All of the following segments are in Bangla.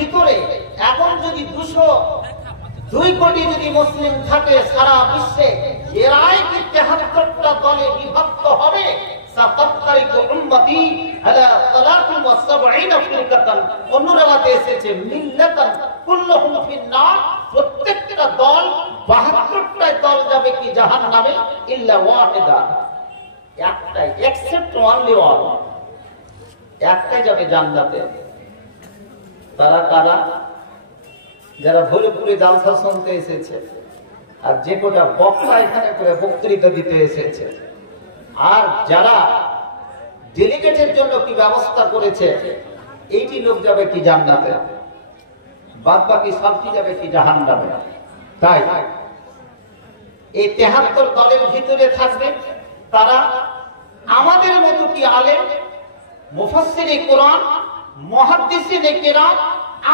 ভিতরে এখন যদি 202 কোটি যদি মুসলিম থাকে সারা বিশ্বে, এরাই কি 73টা দলে বিভক্ত হবে? সাতাত্তারিকু উম্মতি আলা 73 ফিরকাতান, অন্য রাওয়াতে এসেছে মিল্লাতান কুল্লুহুম ফিন-নার, প্রত্যেকটা দল 72টা দল যাবে কি জাহান্নামে, ইল্লা ওয়াহিদা, একটাই, এক্সেপ্ট অনলি ওয়ান, একটাই যাবে জান্নাতে। তারা কারা? যারা ভোলপুরে জালসা শুনতে এসেছে আর যে কোটা বক্তা এখানে করে বক্তৃতা দিতে এসেছে, আর যারা ডেলিগেটের জন্য কি ব্যবস্থা করেছে, এইটি লোক যাবে কি জান্নাতে, বাদ বাকি সব কি যাবে কি জাহান্নামে। তাই এই 73 দলের ভিতরে থাকবে তারা আমাদের মতো কি আলেম, মুফাসসিরে কোরআন, মুহাদ্দিসিনে কেরাম,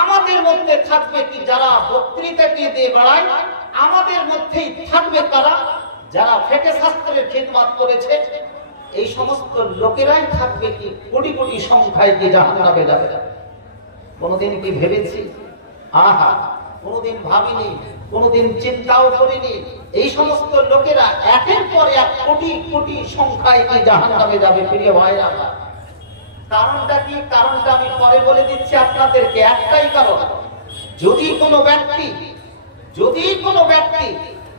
আমাদের মধ্যে থাকবে কি যারা বক্তৃতাকে দিয়ে বেড়ায়, আমাদের মধ্যেই থাকবে তারা যারা ফিকহ শাস্ত্রের খিদমত করেছে, এই সমস্ত লোকেরাই থাকবে কি কোটি কোটি সংখ্যায় কি জাহান্নামে যাবে। কোনদিন কি ভেবেছি? আহা, কোনদিন ভাবিনি, কোনদিন চিন্তাও করিনি এই সমস্ত লোকেরা একের পর এক কোটি কোটি সংখ্যায় কি জাহান্নামে যাবে। প্রিয় ভাইরা, কারণটা কি? কারণটা আমি পরে বলে দিচ্ছি আপনাদেরকে। একটাই কারণ, যদি কোনো ব্যক্তি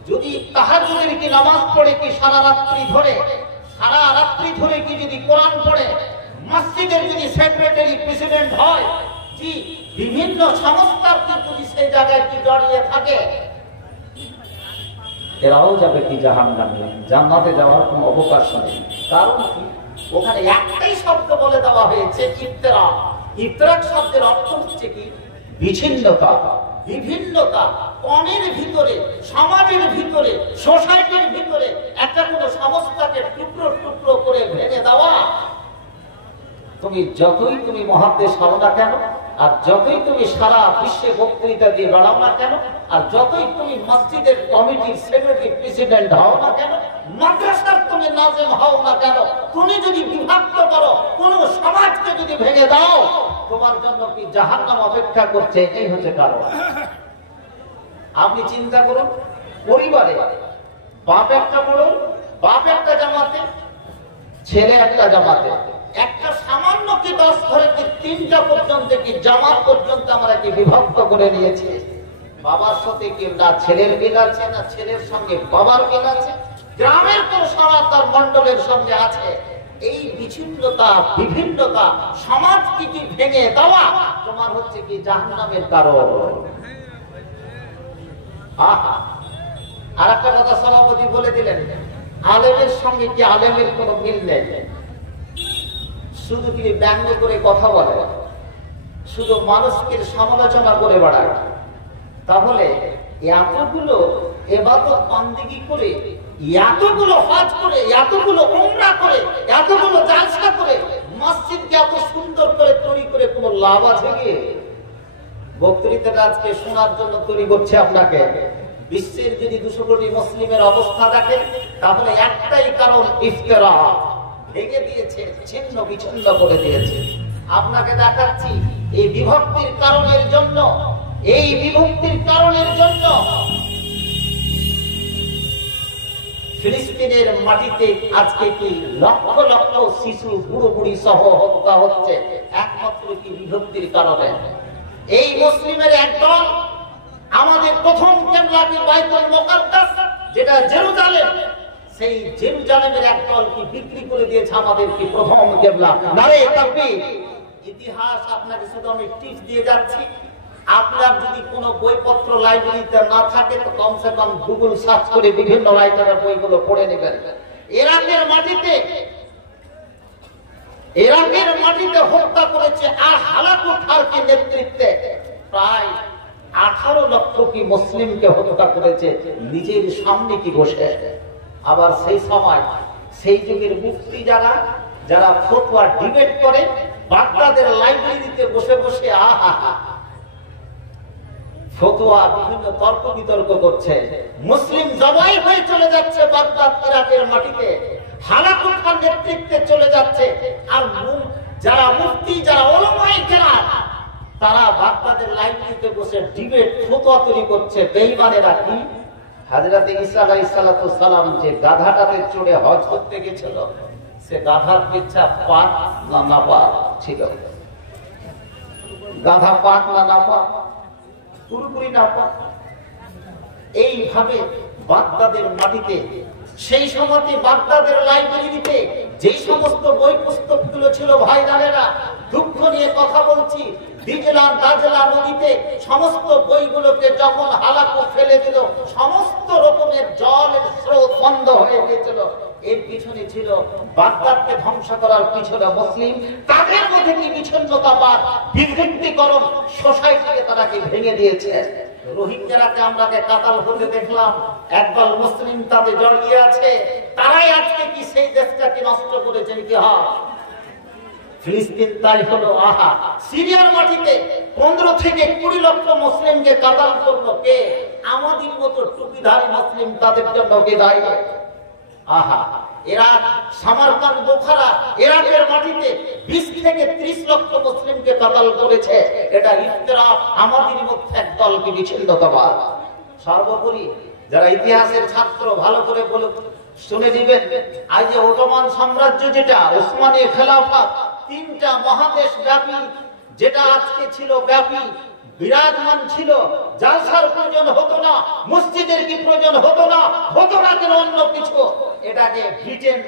যদি তাহাজ্জুদের কি নামাজ পড়ে কি সারা রাত্রি ধরে কি যদি কোরআন পড়ে, মসজিদের যদি সেক্রেটারি প্রেসিডেন্ট হয়, কি বিভিন্ন সংস্থার যদি সেই জায়গায় কি জড়িয়ে থাকে, এরাও যাবে কি জাহান্নামে, জান্নাতে যাওয়ার কোনো অবকাশ নেই। কারণ কি? ওখানে একটাই শব্দ বলে দেওয়া হয়েছে, ইফতিরাক। ইফতিরাক শব্দের অর্থ হচ্ছে কি? বিচ্ছিন্নতা, বিভিন্নতা। কমের ভিতরে, সমাজের ভিতরে, সোসাইটির ভিতরে একটা কোনো সংস্থাকে টুকরো টুকরো করে ভেঙে দেওয়া। তুমি যতই মুহাদ্দিস হও না কেন, আর যতই তুমি সারা বিশ্বে বক্তৃতা দিয়ে বেড়াও না কেন, আর যতই তুমি মসজিদের কমিটির সেক্রেটারি প্রেসিডেন্ট হও না কেন, মাদ্রাসার তুমি নাজেম হও না কেন, তুমি যদি বিভক্ত করো, কোন সমাজকে যদি ভেঙে দাও, তোমার জন্য কি জাহান্নাম অপেক্ষা করছে। এই হচ্ছে কারণ। আপনি চিন্তা করুন, পরিবারে বাপ একটা বলুন, বাপ একটা জামাতে, ছেলে একটা জামাতে, একটা সামান্য কি 10 ধরে কি 3টা পর্যন্ত কি জামাত পর্যন্ত আমরা কি বিভক্ত করে নিয়েছি। বাবার সাথে কি না ছেলের মিল আছে, না ছেলের সঙ্গে বাবার মিল আছে, গ্রামের কোন সমাজ তার মন্ডলের সঙ্গে আছে। এই বিচ্ছিন্নতা, বিভিন্নতা সমাজকে কি ভেঙে দেওয়া তোমার হচ্ছে কি জাহান্নামের কারণ। আর একটা কথা সভাপতি বলে দিলেন, আলেমের সঙ্গে কি আলেমের কোন মিল নেই, শুধু কি ব্যঙ্গ করে কথা বলে, শুধু মানুষকে সমালোচনা করে বেড়ায়। তাহলে এতগুলো ইবাদত বান্দেগী করে, এতগুলো হজ করে, এতগুলো উমরা করে, এতগুলো জালসা করে, মসজিদকে এত সুন্দর করে তৈরি করে কোনো লাভ আছে কি? বক্তৃতাটা আজকে শোনার জন্য তৈরি করছে আপনাকে। বিশ্বের যদি 200 কোটি মুসলিমের অবস্থা দেখেন, তাহলে একটাই কারণ, ইফতিরাক। ভেঙে দিয়েছে, ছিন্ন বিচ্ছিন্ন করে দিয়েছে। আপনাকে দেখাচ্ছি এই বিভক্তির কারণের জন্য, ফিলিস্তিনের মাটিতে আজকে কি লক্ষ লক্ষ শিশু, বুড়ো বুড়ি সহ হত্যা হচ্ছে, একমাত্র কি বিভক্তির কারণে। এই মুসলিমের একদল আমাদের প্রথম কিবলা কি বাইতুল মুকাদ্দাস, যেটা জেরুজালেম, সেই জেরুজালেমের একদল কি বিক্রি করে দিয়েছে আমাদের কি প্রথম কিবলা। নারে তাকবীর। ইতিহাস আপনাকে শুধু আমি টিপস দিয়ে যাচ্ছি। আপনার যদি কোনো বইপত্র লাইব্রেরিতে না থাকে, তো কমসে কম গুগল সার্চ করে বিভিন্ন রাইটারের বইগুলো পড়ে নেবেন। ইরাকের মাটিতে হত্যা করেছে আর হালাকুল খারকির নেতৃত্বে প্রায় 18 লক্ষ কি মুসলিমকে হত্যা করেছে নিজের সামনে কি বসে। আবার সেই সময়, সেই যুগের মুফতি যারা ফতোয়া ডিবেট করে, বাগদাদের লাইব্রেরিতে বসে বসে ফতোয়া বিভিন্ন তর্ক বিতর্ক করছে। মুসলিম জবাই হয়ে চলে যাচ্ছে বাগদাদ ইরাকের মাটিতে, হালাকুল খান নেতৃত্বে চলে যাচ্ছে। আর যারা মুফতি, যারা উলামায়ে কেরাম, তারা বাগদাদের লাইব্রেরিতে বসে ডিবেট ফতোয়া তৈরি করছে। বেঈমানেরা কি? হযরত ঈসা আলাইহিস সালাম যে গাধাটাতে চড়ে হজ করতে গেছিল, সে গাধার পিছা পাক না নাপাক ছিল? গাধা পাক না নাপাক? পুরোপুরি নাপাক। এইভাবে বাগদাদের মাটিতে, সেই সময়তে বাগদাদের লাইব্রেরিতে যে সমস্ত বই পুস্তকগুলো ছিল, ভাইরালেরা দুঃখ নিয়ে কথা বলছি, দিজলা দাজলা নদীতে সমস্ত বইগুলোকে যখন হালাকু ফেলে দিল, সমস্ত রকমের জলের স্রোত বন্ধ হয়ে গিয়েছিল। এর পিছনে ছিল বাগদাদকে ধ্বংস করার পিছনে মুসলিম, তাদের মধ্যে কি বিচ্ছিন্নতাবাদ, বিভক্তিকরণ, সোসাইটিকে তারা কি ভেঙে দিয়েছে। রোহিঙ্গারাকে আমরা কাতাল হতে দেখলাম, একদল মুসলিম তাতে জড়িয়ে আছে, তারাই আজকে কি সেই দেশটাকে নষ্ট করেছে। ইতিহাস ফিলিস্তিন তাই হলো আহা, সিরিয়ার মাটিতে 15 থেকে 20 লক্ষ মুসলিমকে কাতাল করলো কে? আমাদের মতো টুপিধারী মুসলিম তাদের জন্য কে দায়ী? আহা, ইরাক, সামারকান্দ, বোখারা, ইরাকের মাটিতে 20 থেকে 30 লক্ষ মুসলিমকে কাতাল করেছে। এটা ইফতিরা, আমাদের মধ্যে একদলকে বিচ্ছিন্নতাবাদ। সর্বোপরি যারা ইতিহাসের ছাত্র ভালো করে বলে শুনে নেবেন, আজ যে ওটোমান সাম্রাজ্য, যেটা ওসমানী খেলাফত, 3টা মহাদেশ ব্যাপী, যেটা আজকে ছিল ব্যাপী বিরাজমান ছিল, জালসার প্রয়োজন হতো না, মসজিদের কি প্রয়োজন হতো না, হতো না কেন অন্য কিছু? এটাকে ব্রিটেন,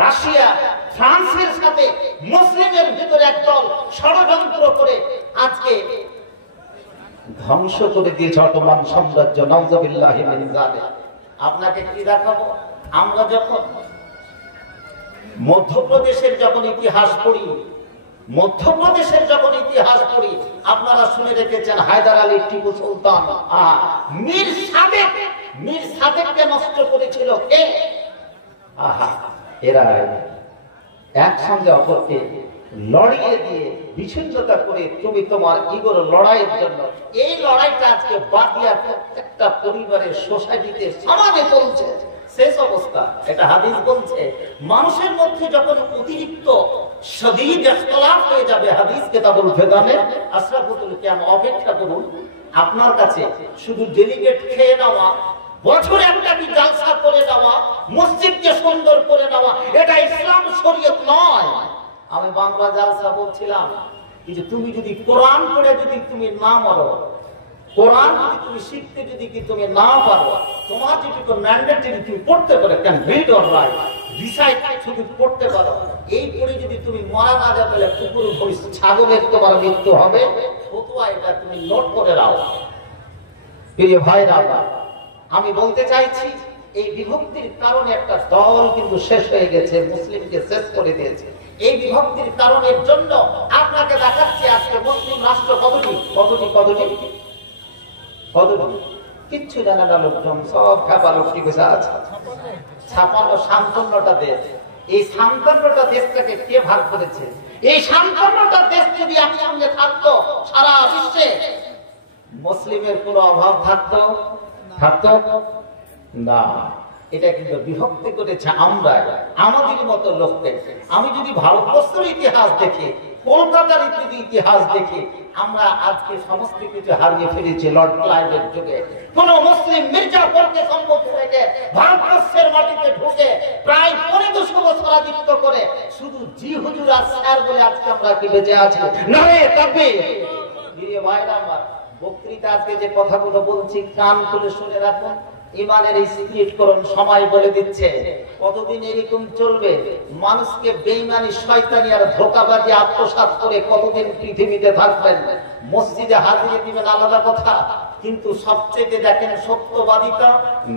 রাশিয়া, ফ্রান্সের সাথে মুসলিমের ভিতরে একদল ষড়যন্ত্র করে আজকে ধ্বংস করে দিয়েছে অটোমান সাম্রাজ্য। নাউযুবিল্লাহি মিন যালিক। আপনাকে কি দেখাবো? আমরা যখন মধ্যপ্রদেশের ইতিহাস পড়ি, আপনারা শুনে রেখেছেন হায়দার আলী, টিপু সুলতান, মীর সাদেককে নষ্ট করেছিল কে? আহা, এরা একসঙ্গে অপরকে লড়িয়ে দিয়ে বিচ্ছিন্নতা করে তুমি তোমার ইগোর লড়াইয়ের জন্য, এই লড়াইটা আজকে বাদিয়ার প্রত্যেকটা পরিবারের, সোসাইটিতে, সমাজে চলছে। শেষ অবস্থা, এটা হাদিস বলছে, মানুষের মধ্যে যখন অতিরিক্ত শদীদ ইখতিলাফ হয়ে যাবে, হাদিস কিতাবুল ফিতানে আশরাফুল কিয়াম, অপেক্ষা করুন, আপনার কাছে শুধু ডেলিগেট খেয়ে নেওয়া, বছরে একটা কি জালসা করে নেওয়া, মসজিদকে সুন্দর করে নেওয়া, এটা ইসলাম শরীয়ত নয়। আমি বাংলা জালসা বলছিলাম, কিন্তু তুমি যদি কোরআন পড়ে যদি তুমি না মরো, কোরআন যদি তুমি শিখতে যদি কি তুমি না পারো, তোমার যদি ম্যান্ডেটরি তুমি পড়তে পারো, can read or right, recite শুধু পড়তে পারো, এই পড়ে যদি তুমি মারা না যাবে, তাহলে কুকুর ভবিষ ছাগলের তোমার মৃত্যু হবে। ফতোয়া এটা তুমি নোট করে নাও। প্রিয় ভাইরা, আমি বলতে চাইছি, এই বিভক্তির কারণে একটা দল কিন্তু শেষ হয়ে গেছে, মুসলিমকে শেষ করে দিয়েছে। এই বিভক্তির কারণের জন্য আপনাকে দেখাচ্ছে আজকে মুসলিম রাষ্ট্র কতটি কিচ্ছু জানে না লোকজন, সব খেপালোকি বসে আছে। 56-57টা দেশ, এই 57টা দেশটাকে কে ভাগ করেছে? এই 57টা দেশ যদি একসঙ্গে থাকতো, সারা বিশ্বে মুসলিমের কোনো অভাব থাকতো না। এটা কিন্তু বিভক্তি করেছে আমরা, আমাদের মতো লোককে। আমি যদি ভারতবর্ষের ইতিহাস দেখি, কলকাতার ইতিহাস দেখি, আমরা আজকে সমস্ত কিছু হারিয়ে ফেলেছি লর্ড ক্লাইভের যুগে। কোন মুসলিম মির্জাফরকে সম্মুখ থেকে ভারতবর্ষের মাটিতে ঢুকে প্রায় 250 বছর রাজত্ব করে শুধু জি হুজুর আর স্যার বলে আজকে আমরা কি বেঁচে আছি? নারে তাকবীর! প্রিয় ভাইরা আমার, বক্তৃতা আজকে যে কথাগুলো বলছি, কান খুলে শুনে রাখুন। ইমানের এই স্পিরিটকরণ সময় বলে দিচ্ছে, কতদিন এরকম চলবে? মানুষকে বেঈমানি, শয়তানি আর ধোঁকাবাজি আত্মসাৎ করে কতদিন পৃথিবীতে থাকবেন? মসজিদে হাজিরি দিবেন আলাদা কথা, কিন্তু সবচেয়ে দেখেন সত্যবাদিতা,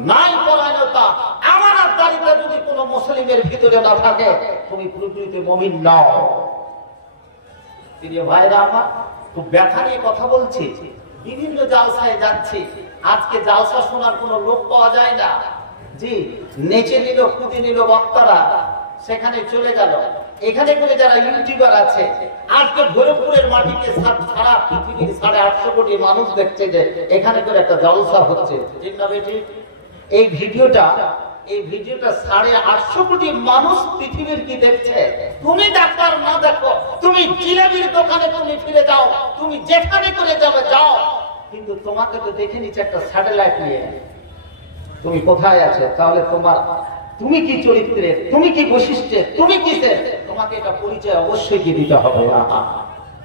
নাই পরায়ণতা, আমানতদারিতা যদি কোনো মুসলিমের ভিতরে না থাকে, তুমি পুরোপুরিতে মুমিন নও। প্রিয় ভাইরা আমার, খুব ব্যথা নিয়ে কথা বলছি। বিভিন্ন জালসায় যাচ্ছি, আজকে জালসা শোনার কোন লোক পাওয়া যায় না। জি, নেচে নিল, কুদি নিল বক্তারা, সেখানে চলে গেল। এখানে করে যারা ইউটিউবার আছে, আজকে গোরখপুরের মাটিতে সারা পৃথিবীর 850 কোটি মানুষ দেখছে যে এখানে করে একটা জলসা হচ্ছে। এই ভিডিওটা এই ভিডিওটা 850 কোটি মানুষ পৃথিবীর কি দেখছে। তুমি ডাক্তার না দেখো, তুমি জিলাপির দোকানে তুমি ফিরে যাও, তুমি যেখানে করে যাবে যাও, কিন্তু তোমাকে তো দেখে নিচ্ছে একটা স্যাটেলাইট নিয়ে। তুমি কোথায় আছো? তাহলে তুমি কি চরিত্রে, তুমি কি বৈশিষ্ট্যে, তুমি কিসে, তোমাকে এটা পরিচয় অবশ্যই কি দিতে হবে।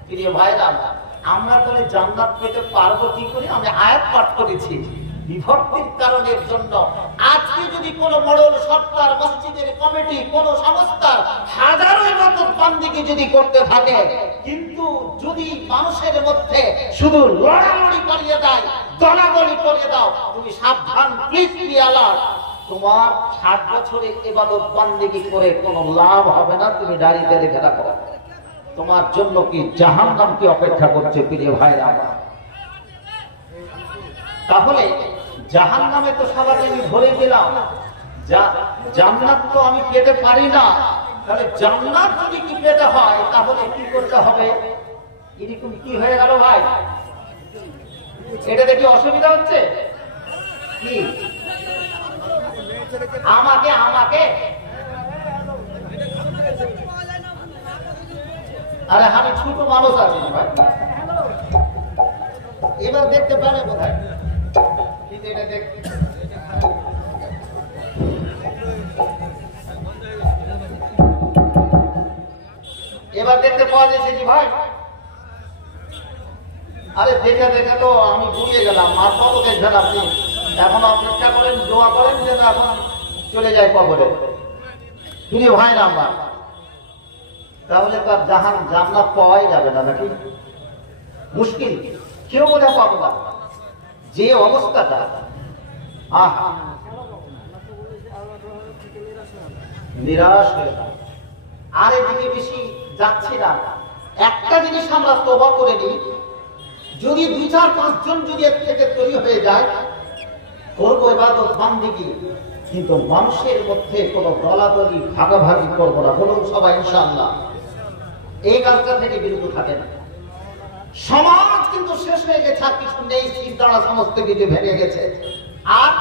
প্রিয় ভাইরা, আমরা তাহলে জান্নাত পেতে পারবো কি করে? আমি আয়াত পাঠ করেছি বিভক্তির কারণের জন্য। আজকে যদি কোন মডেল সরকার, মসজিদের কমিটি, কোন সংস্থার হাজারো ইবাদত বান্দিকে যদি করতে থাকে, কিন্তু যদি মানুষের মধ্যে শুধু লড়ালড়ি করিয়ে দেয়, দলাদলি করিয়ে দাও, তুমি সাবধান, প্লিজ বি অ্যালার্ট। তোমার 60 বছরে ইবাদত বান্দিগি করে কোনো লাভ হবে না, তুমি দাঁড়িয়ে রেখে রাখো। তোমার জন্য কি জাহান্নাম কি অপেক্ষা করছে প্রিয় ভাইরা আমার। তাহলে জাহান্নামে তো সবাইকে আমি ধরে দিলাম, জান্নাত তো আমি পেতে পারি না। তাহলে জান্নাত যদি কি পেতে হয় তাহলে কি করতে হবে? এরকম কি হয়ে গেল ভাই? এটা দেখি অসুবিধা হচ্ছে কি? আমাকে আরে আমি ছোট মানুষ আছি ভাই, এবার দেখতে পারে বোধহয়। এবার দেখতে পাওয়া যাচ্ছে কি ভাই? আরে দেখে দেখে তো আমি ঘুরিয়ে গেলাম, আর কত দেখবেন আপনি? এখন অপেক্ষা করেন, দোয়া করেন যেন এখন চলে যায় কবরে। প্রিয় ভাই না আমার, তাহলে তার জান্নাত পাওয়াই যাবে না নাকি? মুশকিল, কেউ বোঝা পাবো না যে অবস্থাটা। নিরাশ হয়ে যায়। আর এদিকে বেশি যাচ্ছি না। একটা জিনিস আমরা তওবা করে নিই, যদি 2-4-5 জন যদি এর থেকে তৈরি হয়ে যায়, করবো ইবাদত বান্দিগি, কিন্তু মানুষের মধ্যে কোনো দলাদলি ভাগাভাগি করবো না। বলুন সবাই ইনশাআল্লাহ। এই কাজটা থেকে বিরত থাকে না। সমাজ কিন্তু শেষ হয়ে গেছে, আর কিছু নেই, সিদ্ধারা সমস্ত কিছু ভেঙে গেছে। আর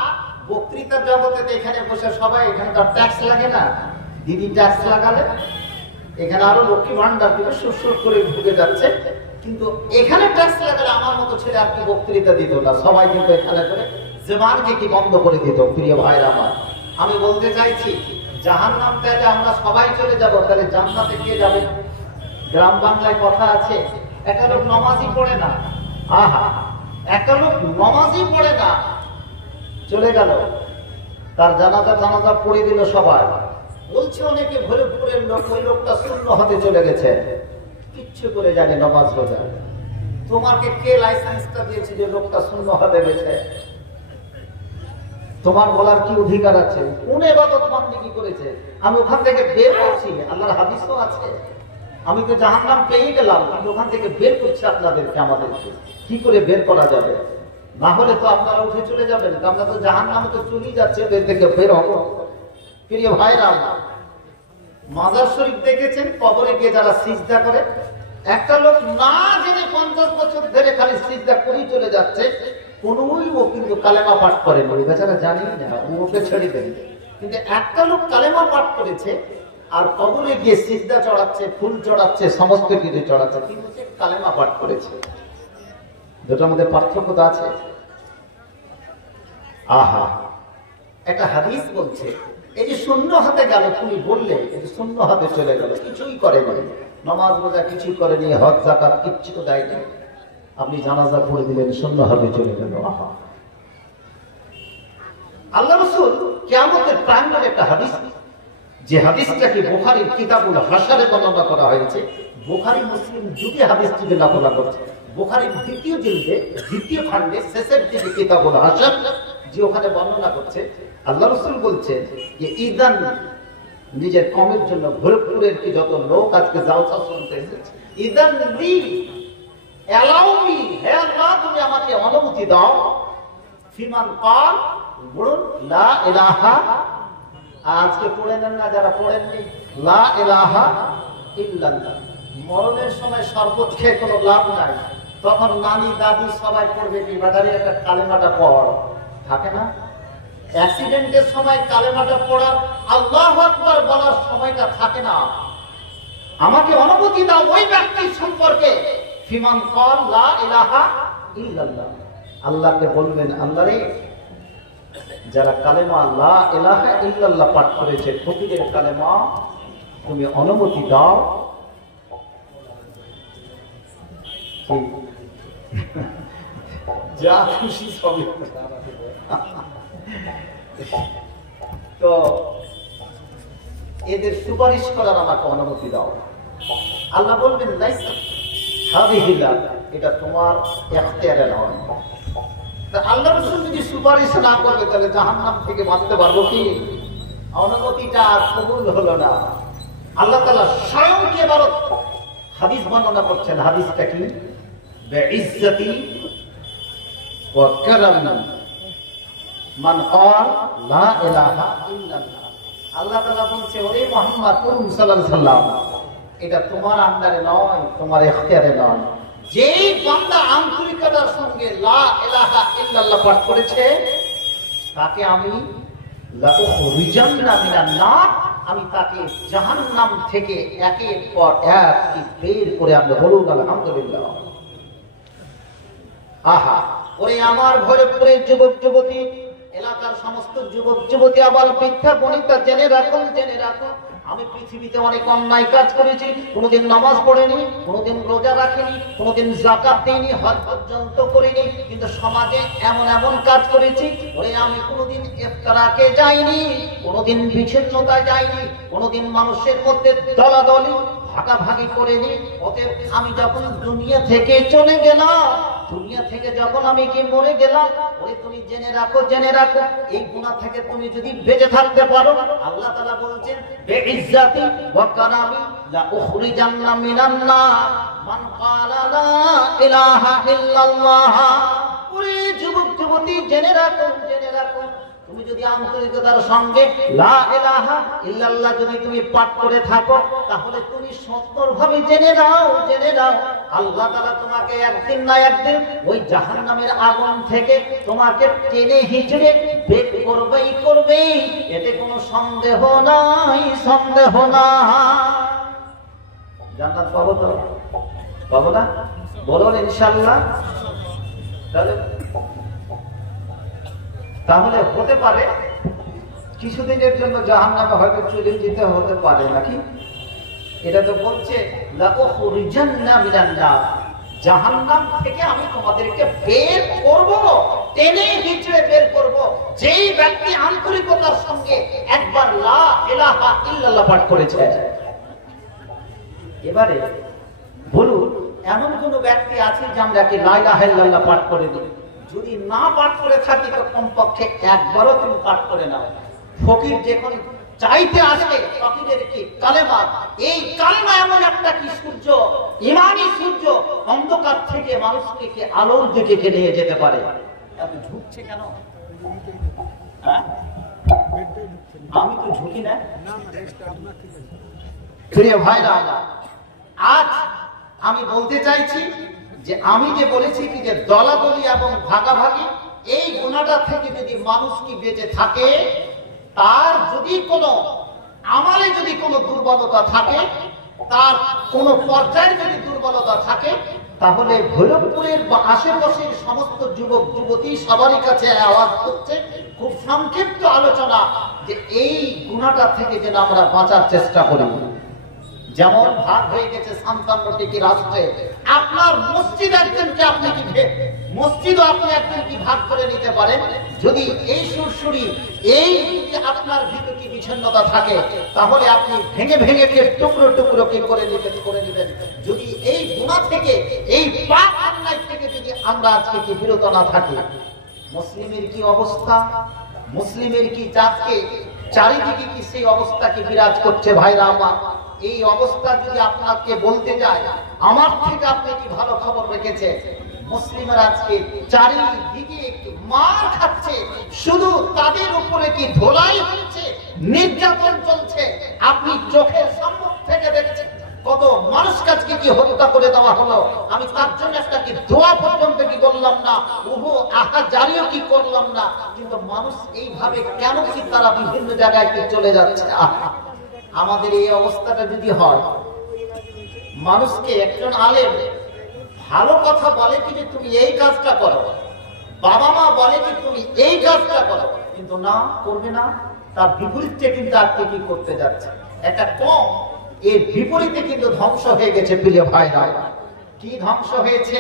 বক্তৃতার জগতে এখানে বসে সবাই, এখানে তার ট্যাক্স লাগে না, দিদি ট্যাক্স লাগালে এখানে আরো লক্ষ্মী ভান্ডার দিবে, সুর করে ঢুকে যাচ্ছে। কিন্তু এখানে ট্যাক্স লাগালে আমার মতো ছেলে আর কি বক্তৃতা দিত না, সবাই কিন্তু এখানে করে জবানকে কি বন্ধ করে দিত। প্রিয় ভাইরা আমার, আমি বলতে চাইছি জাহান্নাম থেকে আমরা সবাই চলে যাব, তাহলে জান্নাতে কে যাবে? গ্রাম বাংলায় কথা আছে, একটা লোক নামাজই পড়ে না, একটা লোক নামাজই পড়ে না, চলে গেল, তার জানাজা পড়ে দিল সবাই। বলছে অনেকে ভৈরবপুরের লোক, ওই লোকটা শূন্য হতে চলে গেছে, কিচ্ছু করে জানে নামাজ রোজা। তোমাকে কে লাইসেন্সটা দিয়েছে যে লোকটা শূন্য হতে গেছে? তোমার বলার কি অধিকার আছে? কোন ইবাদত বান্দিগি করেছে? আমি ওখান থেকে বের করছি, আল্লাহর হাদিসও আছে। আমি তো জাহান্নাম পেয়ে গেলাম, কিন্তু ওখান থেকে বের করছি আপনাদেরকে। আমাদেরকে কি করে বের করা যাবে? না হলে তো আপনারা উঠে চলে যাবেন, আমরা তো জাহান্নামে তো চলেই যাচ্ছে, বের থেকে বের হবো। প্রিয় ভাইরা, মাজার শরীফ দেখেছেন, কবরে গিয়ে যারা সিজদা করে, একটা লোক না জেনে 50 বছর ধরে খালি সিজদা করেই চলে যাচ্ছে, কোনই ও কিন্তু কালেমা পাঠ করেন, ওই বেচারা জানি না, ওকে ছেড়ে দেন। কিন্তু একটা লোক কালেমা পাঠ করেছে আর কবরে গিয়ে সিজদা চড়াচ্ছে, ফুল চড়াচ্ছে, সমস্ত কিছু চড়াচ্ছে, কিন্তু সে কালেমা পাঠ করেছে। দুটোর মধ্যে পার্থক্য তো আছে। একটা হাদিস বলছে, এই যে শূন্য হাতে গেল, তুমি বললে শূন্য হাতে চলে গেল, কিছুই করেনি, নামাজ রোজা কিছুই করেনি, হজ যাকাত কিচ্ছু দেয়নি, আপনি জানাজা পড়ে দিলেন, শূন্য হাতে চলে গেল। আল্লাহ রাসূল কিয়ামতের প্রাঙ্গণে একটা হাদিস, যে হাদিসটাকে বুখারীর কিতাবুল হাশরে বর্ণনা করা হয়েছে। বুখারী মুসলিম দুটি হাদিস থেকে নকল করছে। বুখারীর দ্বিতীয় জিলদে, দ্বিতীয় খণ্ডে, শেষের দিকে কিতাবুল হাশর, যে ওখানে বর্ণনা করছে, আল্লাহ রাসূল বলছেন যে ইদান, নিজের কমের জন্য ভৈরবপুরের কি যত লোক আজকে জালসা শুনতে এসেছে, ইদান লি, অ্যালাউ মি, হে আল্লাহ তুমি আমাকে অনুমতি দাও, ফিমান কাল, বলুন লা ইলাহা, আজকে পড়ে নেন না যারা পড়েননি, লা ইলাহা ইল্লাল্লাহ। মরণের সময় শরবত খেয়ে কোনো লাভ নাই, তখন নানি দাদি সবাই পড়বে কি, বাজারে একটা কালেমাটা পড় থাকে না, অ্যাক্সিডেন্টের সময় কালেমাটা পড়ার, আল্লাহু আকবার বলার সময়টা থাকে না। আমাকে অনুমতি দাও ওই ব্যক্তির সম্পর্কে, ফিমান ক্বাল লা ইলাহা ইল্লাল্লাহ। আল্লাহকে বলবেন, আল্লাহ রে, যারা কালেমা লা ইলাহা ইল্লাল্লাহ পাঠ করেছে, ফকিরের কালেমা, তুমি অনুমতি দাও যা খুশি সবই। তো এদের সুপারিশ করার আমাকে অনুমতি দাও। আল্লাহ বলবেন, এটা তোমার ইখতিয়ারে নয়। আল্লাহ রাসূল যদি সুপারিশ না করবে তাহলে জাহান্নাম থেকে বাঁচতে পারবো কি? অনুমতিটা কবুল হলো না। আল্লাহ তাআলা স্বয়ং এবার হাদিস বর্ণনা করছেন। হাদিসটা কি? বিইজ্জতি ওয়া কারামি মান ক্বাল লা ইলাহা ইল্লাল্লাহ। আল্লাহ তাআলা বলছে, ওরে মুহাম্মদ সাল্লাল্লাহু আলাইহি সাল্লাম, এটা তোমার আন্ডারে নয়, তোমার ইখতিয়ারে নয়। যেই বান্দা আন্তরিকতার সঙ্গে লা ইলাহা ইল্লাল্লাহ পাঠ করেছে, তাকে আমি লা উখরিজান্না মিনান নার, আমি তাকে জাহান্নাম থেকে একের পর এক বের করে আনবো। বলুন আলহামদুলিল্লাহ। আহা, ওরে আমার ভরপুরের যুবক যুবতী, এলাকার সমস্ত যুবক যুবতী, আবার বৃদ্ধা বনিতা, জেনে রাখুন, জেনে রাখুন, আমি পৃথিবীতে অনেক অন্যায় কাজ করেছি। কোনোদিন নামাজ পড়েনি, কোনোদিন রোজা রাখিনি, কোনোদিন যাকাত দিইনি, হজ পর্যন্ত করিনি, কিন্তু সমাজে এমন এমন কাজ করেছি। ওরে আমি কোনোদিন ইফতারাকে যাইনি, কোনোদিন বিচ্ছিন্নতায় যাইনি, কোনোদিন মানুষের মধ্যে দলাদলি ভাগাভাগি করিনি। অতএব আমি যখন দুনিয়া থেকে চলে গেলাম, দুনিয়া থেকে যখন আমি কি মরে গেলাম, ওরে তুমি জেনে রাখো, জেনে রাখো, এই গুনাহ থেকে তুমি যদি বেঁচে থাকতে পারো, আল্লাহ তাআলা বলছেন, বিইজ্জাতি ওয়া কারামি লা উখরিজান্না মিনান নার মান ক্বালা লা ইলাহা ইল্লাল্লাহ। ওরে যুবক যুবতী, জেনে রাখো, জেনে রাখো, তুমি যদি আন্তরিকতার সঙ্গে লা ইলাহা ইল্লাল্লাহ যদি তুমি পাঠ করে থাকো, তাহলে তুমি সত্যভাবে জেনে নাও, জেনে নাও, আল্লাহ তাআলা তোমাকে একদিন না একদিন ওই জাহান্নামের আগুন থেকে তোমাকে টেনে হিচড়ে বের করবেই করবে, এতে কোনো সন্দেহ নাই, সন্দেহ না। জান্নাত পাবো তো? পাবো না? বলুন ইনশাআল্লাহ। তাহলে হতে পারে কিছুদিনের জন্য জাহান্নামে হয়তো চলে যেতে হতে পারে নাকি? এটা তো বলছে লা উখরিজান্না মিনান নার, জাহান্নাম থেকে আমি তোমাদেরকে বের করব, টেনে হিচড়ে বের করব, যেই ব্যক্তি আন্তরিকতার সঙ্গে একবার লা ইলাহা ইল্লাল্লাহ পাঠ করেছে। এবারে বলুন, এমন কোন ব্যক্তি আছে যে আমরা কি লা ইলাহা ইল্লাল্লাহ পাঠ করে দিই? যদি না পাঠ করে থাকি তো কমপক্ষে একবারও তুমি পাঠ করে নাও। ফকির যখন চাইতে আসে, ফকিরের কি কালেমা, এই কালেমা এমন একটা কি সূর্য, ইমানি সূর্য, অন্ধকার থেকে মানুষকে কি আলোর দিকে নিয়ে যেতে পারে। আপনি ঝুঁকছে কেন? আমি তো ঝুঁকি না। প্রিয় ভাইরা, আজ আমি বলতে চাইছি যে আমি যে বলেছি কি যে দলাদলি এবং ভাগাভাগি, এই গুনাহটা থেকে যদি মানুষ কি বেঁচে থাকে, তার যদি কোনো আমালে যদি কোনো দুর্বলতা থাকে, তার কোনো পর্যায়ে যদি দুর্বলতা থাকে, তাহলে ভৈরবপুরের বা আশেপাশের সমস্ত যুবক যুবতী সবারই কাছে আওয়াজ হচ্ছে, খুব সংক্ষিপ্ত আলোচনা, যে এই গুনাহটা থেকে যেন আমরা বাঁচার চেষ্টা করি। যেমন ভাগ হয়ে গেছে ৫৭টি রাষ্ট্রে, আপনার মসজিদ একজনকে আপনি কি মসজিদও আপনি একজনকে ভাগ করে নিতে পারেন। যদি এই সুরসুরি, এই আপনার ভিতরে কি বিচ্ছিন্নতা থাকে, তাহলে আপনি ভেঙে ভেঙে টুকরো টুকরো কি করে নিবেন। যদি এই গুনাহ থেকে, এই পাপ অন্যায় থেকে যদি আমরা আজকে কি বিরত না থাকি, মুসলিমের কি অবস্থা, মুসলিমের কি জাতকে চারিদিকে কি সেই অবস্থা কি বিরাজ করছে। ভাইরা আমার, এই অবস্থা যদি আপনাকে বলতে যায়, আমার থেকে আপনি কি ভালো খবর রেখেছে, মুসলিমরা আজকে চারিদিকে মার খাচ্ছে, শুধু তাদের উপরে কি ধোলাই হচ্ছে, নির্যাতন চলছে, আপনি চোখের সম্মুখ থেকে দেখছেন। কত মানুষ কাজকে কি হত্যা করে দেওয়া হলো, আমি তার জন্য একটা কি দোয়া পর্যন্ত কি করলাম না, ওহো আহা জারিও কি করলাম না। কিন্তু মানুষ এইভাবে কেন কি তারা বিভিন্ন জায়গায় কি চলে যাচ্ছে। আমাদের এই অবস্থাটা যদি হয়, মানুষকে একজন আলেম ভালো কথা বলে কি যে তুমি এই কাজটা করো, বাবা মা বলে কি তুমি এই কাজটা করো, কিন্তু না করবে না, তার বিপরীতে কিন্তু আপনি কি করতে যাচ্ছে। একটা কম এর বিপরীতে কিন্তু ধ্বংস হয়ে গেছে প্রিয় ভাইরা। কি ধ্বংস হয়েছে?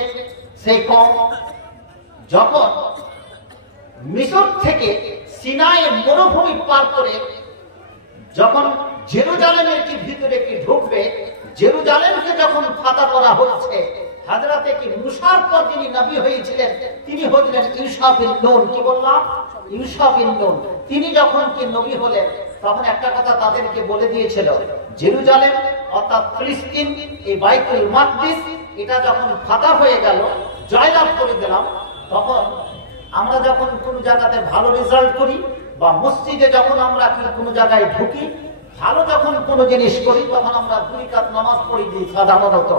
সেই কম যখন মিশর থেকে সিনাই মরুভূমি পার করে যখন জেরুজালেমের কি ভিতরে কি ঢুকবে, জেরুজালেমকে যখন ফাতা করা হচ্ছে, হযরতে কি মুসার পর যিনি নবী হয়েছিলেন তিনি হলেন ইউসা বিন নূন। কি বললাম? ইউসা বিন নূন। তিনি যখন কি নবী হলেন তখন একটা কথা তাদেরকে বলে দিয়েছিল, জেরুজালেম অর্থাৎ ফিলিস্তিন, এই বাইতুল মাকদিস, এটা যখন ফাতা হয়ে গেল, জয়লাভ করে দিলাম, তখন আমরা যখন কোন জায়গাতে ভালো রেজাল্ট করি বা মসজিদে যখন আমরা কোন জায়গায় ঢুকি, ভালো যখন কোন জিনিস করি, তখন আমরা 2 রাকাত নামাজ পড়ি দিই। সাধারণত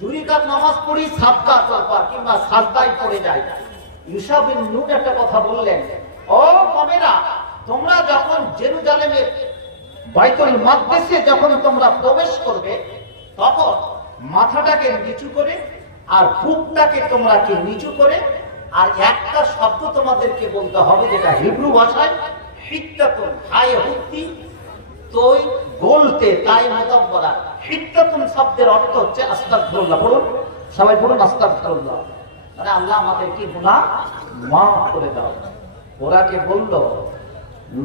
2 রাকাত নামাজ পড়ি, সাদকা তরফা কিংবা সাজদায় পড়ে যাই। ইউসা বিন নূন একটা কথা বললেন, ও কমেরা, তোমরা যখন জেরুজালেমের বাইতুল মাকদিসে যখন তোমরা প্রবেশ করবে, তখন মাথাটাকে নিচু করে আর বুকটাকে তোমরা কি নিচু করে, আর একটা শব্দ তোমাদেরকে বলতে হবে যেটা হিব্রু ভাষায় হিত্তাতুন হায় হুত্তি তোই বলতে তাই মুদাব্বারা। হিত্তাতুন শব্দের অর্থ হচ্ছে আস্তাগফিরুল্লাহ। বলুন সবাই, বলুন আস্তাগফিরুল্লাহ, মানে আল্লাহ আমাদের কি গুনাহ মাফ করে দাও। ওরাকে বলল,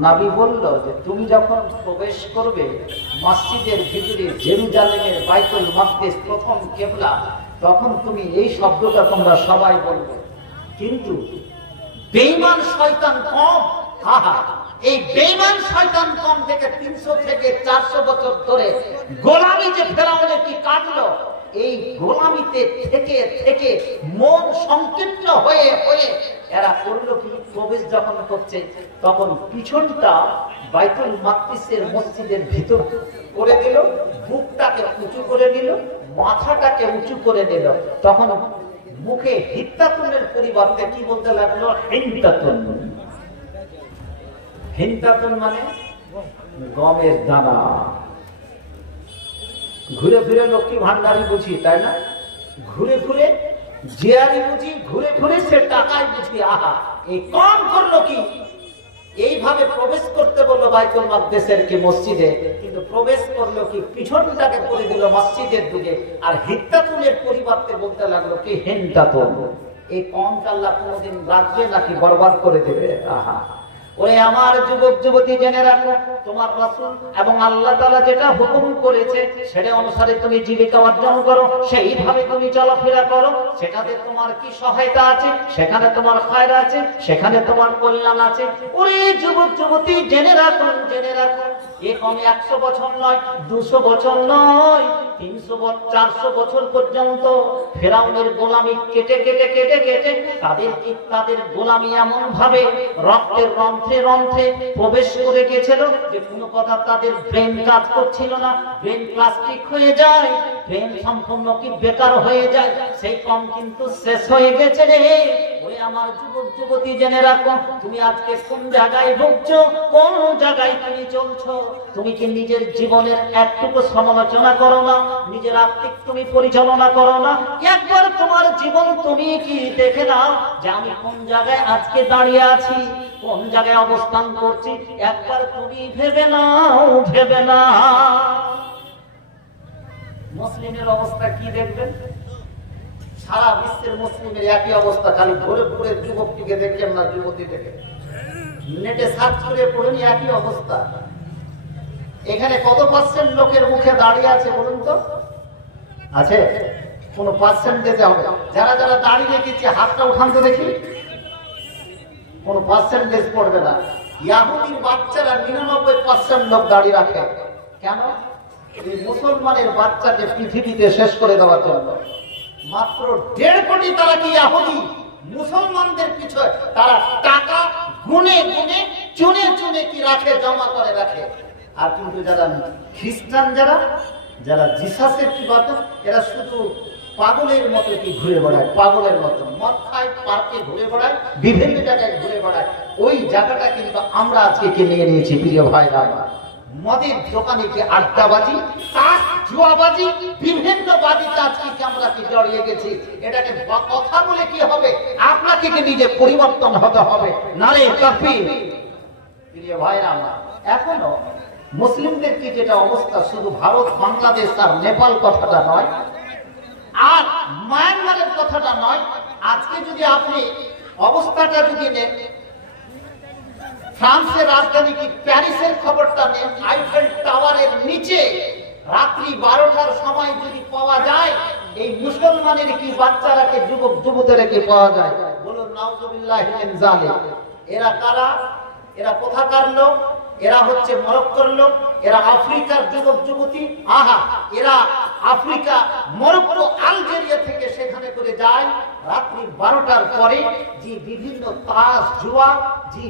নবী বলল যে তুমি যখন প্রবেশ করবে মসজিদের ভিতরে, জেরুজালেমের বাইতুল মাকদিস প্রথম কিবলা, তখন তুমি এই শব্দটা তোমরা সবাই বলবে। কিন্তু বেঈমান শয়তান কম, এই বেঈমান শয়তান কম থেকে 300 থেকে 400 বছর ধরে গোলামি যে ফেরাউনের কি কাটলো, এই গোলামিতে থেকে থেকে মন সংকীর্ণ হয়ে হয়ে এরা করলো কি, প্রবেশ যখন করছে তখন পিছনটা বাইতুল মাকদিসের মসজিদের ভিতর করে দিল, বুকটাকে উঁচু করে দিল, মাথাটাকে উঁচু করে দিল। তখন মুখে হিত্তাতুনের পরিবর্তে কি বলতে লাগলো? হিন্তাতুন। হিন্তাতুন মানে গমের দানা। ঘুরে ফিরে লক্ষ্মী ভান্ডারি বুঝি, তাই না? ঘুরে ঘুরে জিয়ারি বুঝি, ঘুরে ঘুরে সে টাকায় বুঝি। আহা, এই কম করলো কি? এইভাবে প্রবেশ করতে বললো বাইতুল মাকদিসের কি মসজিদে, কিন্তু প্রবেশ করলো কি পিছনটাকে করে দিল মসজিদের দিকে, আর হিত্তাতুনের পরিবর্তে বলতে লাগলো কি হিন্তাতুন। এই কমটা আল্লাহ কোনদিন রাখবে নাকি বরবাদ করে দেবে? আহা, ওরে আমার যুবক যুবতী, জেনে রাখো তোমার রাসূল এবং আল্লাহ তাআলা যেটা হুকুম করেছে সেটা অনুসারে তুমি জীবিকা অর্জন করো, সেইভাবে তুমি চলাফেরা করো, সেটাতে তোমার কি সহায়তা আছে, সেখানে তোমার খায়র আছে, সেখানে তোমার কল্যাণ আছে। ওরে যুবক যুবতী, জেনে রাখো, জেনে রাখো, এ কমে 100 বছর নয়, 200 বছর নয়, 300 বছর, 400 বছর পর্যন্ত ফেরাউনের গোলামি কেটে কেটে কেটে কেটে তাদের গোলামি এমন ভাবে রক্তের রন্ধ্রে রন্ধ্রে প্রবেশ করে গেছিল যে কোনো কথা তাদের ব্রেন কাজ করছিল না। ব্রেন প্লাস্টিক হয়ে যায়, ব্রেন সম্পূর্ণ কি বেকার হয়ে যায়। সেই কম কিন্তু শেষ হয়ে গেছে রে। ওরে আমার যুবক যুবতী, জেনে রাখো তুমি আজকে কোন জায়গায় ভুগছো, কোন জায়গায় তুমি চলছো। তুমি কি নিজের জীবনের একটুকু সমালোচনা করো না? নিজের আত্মিক তুমি পরিচালনা করো না? একবার তোমার জীবন তুমি কি দেখে নাও যে আমি কোন জায়গায় আজকে দাঁড়িয়ে আছি, কোন জায়গায় অবস্থান করছি। একবার তুমি ভেবে নাও, ভেবে না। মুসলিমের অবস্থা কি দেখবেন? সারা বিশ্বের মুসলিমের একই অবস্থা। খালি ভোরে ভোরে যুবকটিকে দেখেন না, যুবতী দেখে নেটে সার্চ করে পড়েনি, একই অবস্থা। এখানে কত পার্সেন্ট লোকের মুখে দাঁড়িয়ে আছে বলুন তো? আছে? কোন পার্সেন্টেজ হবে? যারা যারা দাঁড়িয়ে রেখেছে হাতটা উঠান তো দেখি। কোন পার্সেন্টেজ পড়বে না। ইয়াহুদির বাচ্চারা 99% লোক দাঁড়িয়ে রাখে। কেন? এই মুসলমানের বাচ্চাকে পৃথিবীতে শেষ করে দেওয়ার জন্য। মাত্র 1.5 কোটি তারা কি ইয়াহুদি মুসলমানদের পিছনে তারা টাকা গুনে গুনে চুনে চুনে কি রাখে, জমা করে রাখে। আর কিন্তু যারা খ্রিস্টান, যারা যারা জিসাসের ইবাদত, এরা শুধু পাগলের মতো কি ঘুরে বেড়ায়, পাগলের মতো মদ খায়, পার্কে ঘুরে বেড়ায়, বিভিন্ন জায়গায় ঘুরে বেড়ায়। ওই জায়গাটা কিন্তু আমরা আজকে কিনে নিয়েছি প্রিয় ভাইরা। মদের দোকানে কি আড্ডাবাজি, তাস, জুয়াবাজি, বিভিন্ন বাজিতে আজকে কি আমরা কি জড়িয়ে গেছি। এটাকে কথা বলে কি হবে? আপনাকে কি নিজে পরিবর্তন হতে হবে, নারে তাকবীর। প্রিয় ভাইরা, এখনো মুসলিমদের কি যেটা অবস্থা, শুধু ভারত, বাংলাদেশ আর নেপাল কথাটা নয়, আর মায়ানমারের কথাটা নয়। আজকে যদি আপনি অবস্থাটা যদি নেন, ফ্রান্সের রাজধানী কি প্যারিসের খবরটা নেন, আইফেল টাওয়ারের নিচে রাত্রি 12টার সময় যদি পাওয়া যায় এই মুসলমানের কি বাচ্চারাকে, যুবক যুবতীদেরকে পাওয়া যায়, বলুন নাউজুবিল্লাহি মিন যালিক। এরা কারা? এরা কোথাকার লোক? এরা হচ্ছে মরক্কোর লোক, এরা আফ্রিকার যুবক যুবতী। আহা, এরা আফ্রিকা, মরক্কো, আলজেরিয়া থেকে সেখানে করে যায় রাত্রি 12টার পরে, যে বিভিন্ন তাস, জুয়া, যে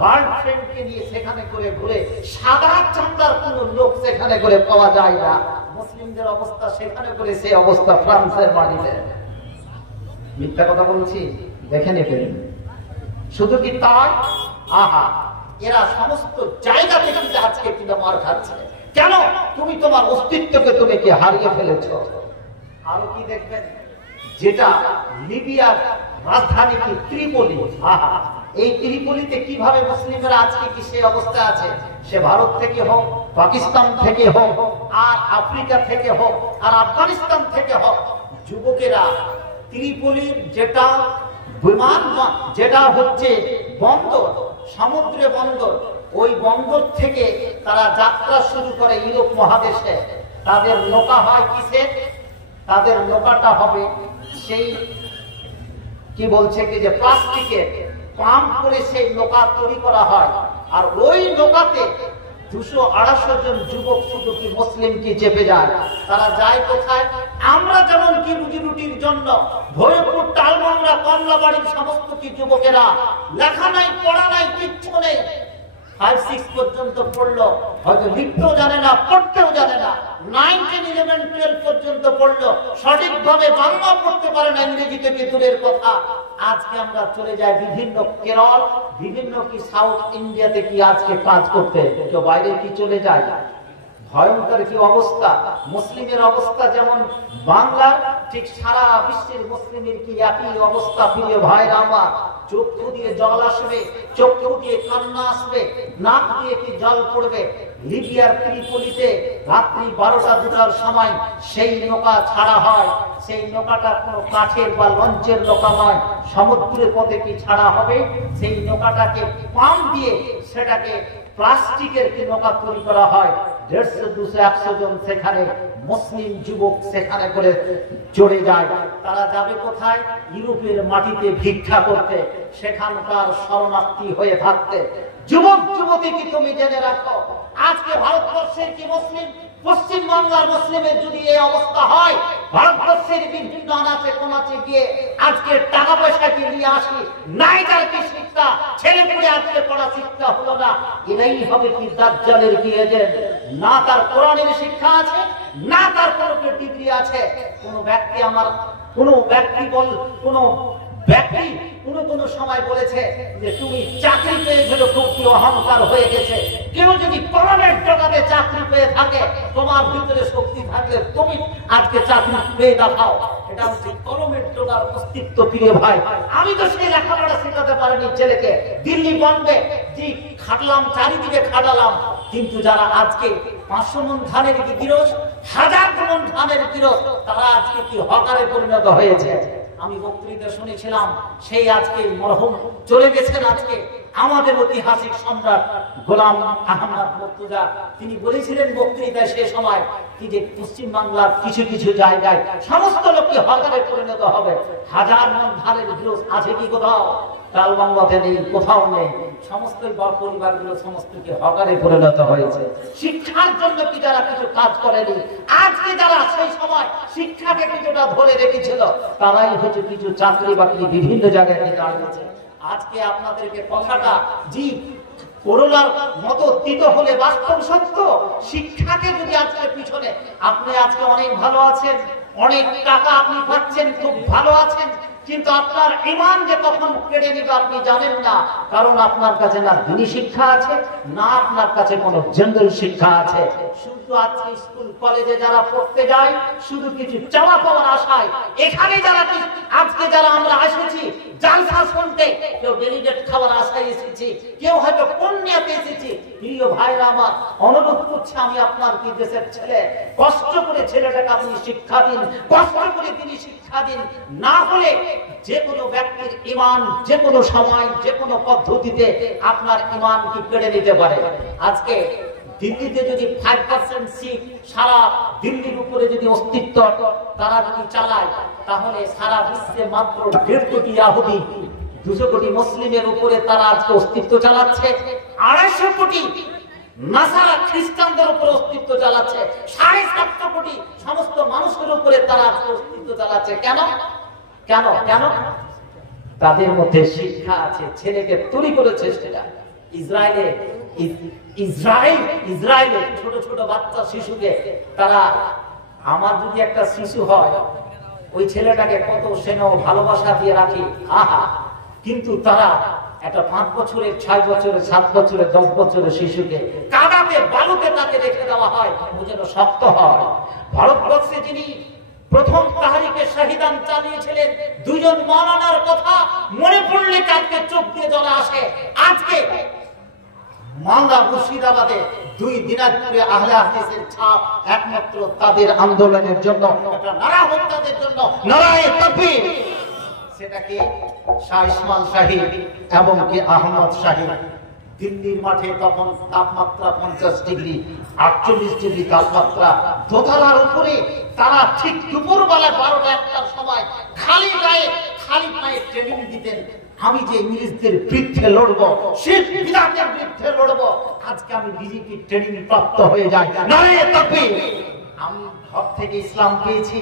গার্লফ্রেন্ডকে নিয়ে সেখানে করে ঘুরে, সাদা চামড়ার কোন লোক সেখানে করে পাওয়া যায় না। মুসলিমদের অবস্থা সেখানে করে সেই অবস্থা ফ্রান্সের মাটিতে। মিথ্যা কথা বলছি? দেখে নেবেন। শুধু কি তাই? আহা, এরা সমস্ত জায়গা থেকে আজকে কিন্তু মার খাচ্ছে। কেন? তুমি তোমার অস্তিত্বকে তুমি কি হারিয়ে ফেলেছো। আরো কি দেখবেন, যেটা লিবিয়ার রাজধানী কি ত্রিপলি। আহা, এই ত্রিপলিতে কিভাবে মুসলিমরা আজকে কি সে অবস্থা আছে। সে ভারত থেকে হোক, পাকিস্তান থেকে হোক, আর আফ্রিকা থেকে হোক, আর আফগানিস্তান থেকে হোক, যুবকেরা ত্রিপলির যেটা বিমান, যেটা হচ্ছে বন্দর, সমুদ্রে বন্দর, ওই বন্দর থেকে তারা যাত্রা শুরু করে ইউরোপ মহাদেশে। তাদের নৌকা হয় কিসের? তাদের নৌকাটা হবে সেই কি বলছে কি যে প্লাস্টিকের পাম্প করে সেই নৌকা তৈরি করা হয়। আর ওই নৌকাতে 200-250 জন যুবক শুধু কি মুসলিম কি চেপে যায়। তারা যায় কোথায়? আমরা যেমন কি রুজি রুটির জন্য ভৈরবপুর, টালমাংরা, কমলাবাড়ির সমস্ত কি যুবকেরা লেখা নাই, পড়া নাই, কিচ্ছু নেই, 5-6 পর্যন্ত পড়লো, হয়তো লিখতেও জানে না, পড়তেও জানে না, 9, 10, 11, 12 পর্যন্ত পড়লো, সঠিকভাবে বাংলা পড়তে পারে না, ইংরেজি থেকে দূরের কথা। আজকে আমরা চলে যাই বিভিন্ন কেরল, বিভিন্ন কি সাউথ ইন্ডিয়াতে কি আজকে কাজ করতে, কেউ বাইরে কি চলে যায়। ভয়ঙ্কর কি অবস্থা। মুসলিমের অবস্থা যেমন বাংলার, ঠিক সারা বিশ্বের মুসলিমের কি একই অবস্থা। প্রিয় ভাইরা আমার, চক্ষু দিয়ে জল আসবে, চক্ষু দিয়ে কান্না আসবে, নাক দিয়ে কি জল পড়বে। লিবিয়ার ত্রিপলিতে রাত্রি 12টা-2টার সময় সেই নৌকা ছাড়া হয়। সেই নৌকাটা কোনো কাঠের বা লঞ্চের নৌকা নয়, সমুদ্রের পথে কি ছাড়া হবে। সেই নৌকাটাকে পাম্প দিয়ে সেটাকে প্লাস্টিকের কি নৌকা তৈরি করা হয়। 150, 200, 100 জন সেখানে মুসলিম যুবক সেখানে করে চড়ে যায়। তারা যাবে কোথায়? ইউরোপের মাটিতে ভিক্ষা করতে, সেখানকার শরণার্থী হয়ে থাকতে। যুবক যুবতী কি তুমি জেনে রাখো, আজকে ভারতবর্ষের কি মুসলিম, পশ্চিম বাংলার মুসলিমের যদি এই অবস্থা হয়, ভারতবর্ষের বিভিন্ন আনাচে কোনাচে গিয়ে আজকে টাকা পয়সা কি নিয়ে আসি, নাই তার কি শিক্ষা, ছেলে পুলে আজকে পড়া শিক্ষা হলো না, এরাই হবে কি দাজ্জালের কি এজেন্ট। না তার কোরআনের শিক্ষা আছে, না তার কোনো ডিগ্রি আছে। কোন ব্যক্তি আমার, কোন ব্যক্তি কোন সময় বলেছে যে তুমি চাকরি পেয়ে গেলে খুব কি অহংকার হয়ে গেছে। কেউ যদি কলমের জগতে চাকরি পেয়ে থাকে, তোমার ভিতরে শক্তি থাকলে তুমি আজকে চাকরি পেয়ে দেখাও। এটা হচ্ছে কলমের জোগার অস্তিত্ব। প্রিয় ভাই, আমি তো সেই লেখাপড়া শেখাতে পারিনি ছেলেকে, দিল্লি বম্বে যে খাটলাম, চারিদিকে খাটালাম, কিন্তু যারা আজকে 500 মণ ধানের কি গিরস, 1000 মণ ধানের গিরস, তারা আজকে কি হকারে পরিণত হয়েছে। আমি বক্তৃতা শুনেছিলাম, সেই আজকে মরহুম চলে গেছেন আজকে আমাদের ঐতিহাসিক সম্রাট গোলাম আহমদ মুর্তজা। তিনি বলেছিলেন বক্তৃতায় সে সময় কি যে পশ্চিম বাংলার কিছু কিছু জায়গায় সমস্ত লোককে হকারে পরিণত হবে। 1000 মণ ধানের গিরস আছে কি কোথাও? টালবাংলাতে নেই, কোথাও নেই। সমস্ত পরিবারগুলো সমস্তকে হকারে পরিণত হয়েছে। শিক্ষার জন্য কি যারা কিছু কাজ করেনি, আজকে যারা সেই সময় শিক্ষাকে কিছুটা ধরে রেখেছিল, তারাই হচ্ছে কিছু চাকরি বাকরি বিভিন্ন জায়গায় দাঁড়িয়েছে। আজকে আপনাদেরকে কথাটা জি করলার মতো তিত হলে বাস্তব সত্য। শিক্ষাকে যদি আজকে পিছনে, আপনি আজকে অনেক ভালো আছেন, অনেক টাকা আপনি পাচ্ছেন, খুব ভালো আছেন, কিন্তু আপনার ঈমান যে কখন কেড়ে নিবে আপনি জানেন না। কারণ আপনার কাছে না দ্বীনি শিক্ষা আছে, না আপনার কাছে কোনো জেনারেল শিক্ষা আছে। শুধু আজকে স্কুল কলেজে যারা পড়তে যায় শুধু কিছু চাওয়া পাওয়ার আশায়, এখানে যারা আজকে যারা আমরা এসেছি জালসা শুনতে, কেউ ডেলিগেট খাওয়ার আশায় এসেছি, কেউ হয়তো পুণ্যতে এসেছি। প্রিয় ভাইরা আমার, অনুরোধ করছি আমি আপনার কি দেশের ছেলে, কষ্ট করে ছেলেটাকে আপনি শিক্ষা দিন, কষ্ট করে তিনি শিক্ষা দিন। না হলে যে কোনো ব্যক্তির ঈমান যে কোনো সময় যে কোনো পদ্ধতিতে আপনার ঈমান কি কেড়ে নিতে পারে। আজকে দিল্লিতে যদি 5% শিখ সারা দিল্লির উপরে যদি অস্তিত্ব তারা যদি চালায়, তাহলে সারা বিশ্বে মাত্র 1.5 কোটি ইহুদি 200 কোটি মুসলিমের উপরে তারা আজকে অস্তিত্ব চালাচ্ছে। 250 কোটি নাসারা খ্রিস্টানদের উপরে অস্তিত্ব চালাচ্ছে। 750 কোটি সমস্ত মানুষের উপরে তারা আজকে অস্তিত্ব চালাচ্ছে। কেন কেন কেন? তাদের মধ্যে শিক্ষা আছে, ছেলেকে তৈরি করেছে সেটা। ইসরায়েলে ছোট ছোট বাচ্চা শিশুকে তারা, আমার যদি একটা শিশু হয় ওই ছেলেটাকে কত স্নেহ ভালোবাসা দিয়ে রাখি, আহা, কিন্তু তারা একটা 5 বছরের 6 বছরের 7 বছরের 10 বছরের শিশুকে কাদাতে বালুতে তাকে রেখে দেওয়া হয় ও যেন শক্ত হয়। ভারতবর্ষে যিনি প্রথম তাহরিকে শহীদান চালিয়েছিলেন, 2 জন মাওলানার কথা মনে পড়লে কালকে চোখ দিয়ে জল আসে। আজকে মালদা মুর্শিদাবাদে 2 দিনাজপুরে আহলে হাদিসের ছাপ একমাত্র তাদের আন্দোলনের জন্য, এটা নারা হত্যাদের জন্য, নারায়ে তাকবীর। সেটাকে শাহ ইসমাইল শাহী এবং কি আহমদ শাহী। দিল্লির মাঠে তখন তাপমাত্রা 50 ডিগ্রি 48 ডিগ্রি তাপমাত্রা, দোতলার উপরে তারা ঠিক দুপুরবেলা 12টা-1টার সময় খালি গায়ে খালি পায়ে ট্রেনিং দিতেন। আমি যে ইংরেজদের বিরুদ্ধে লড়বো, শিখ বিদাতের বিরুদ্ধে লড়বো, আজকে আমি বিজেপি ট্রেনিং প্রাপ্ত হয়ে যাই, নারায়ে তাকবীর। আমি ঘর থেকে ইসলাম পেয়েছি,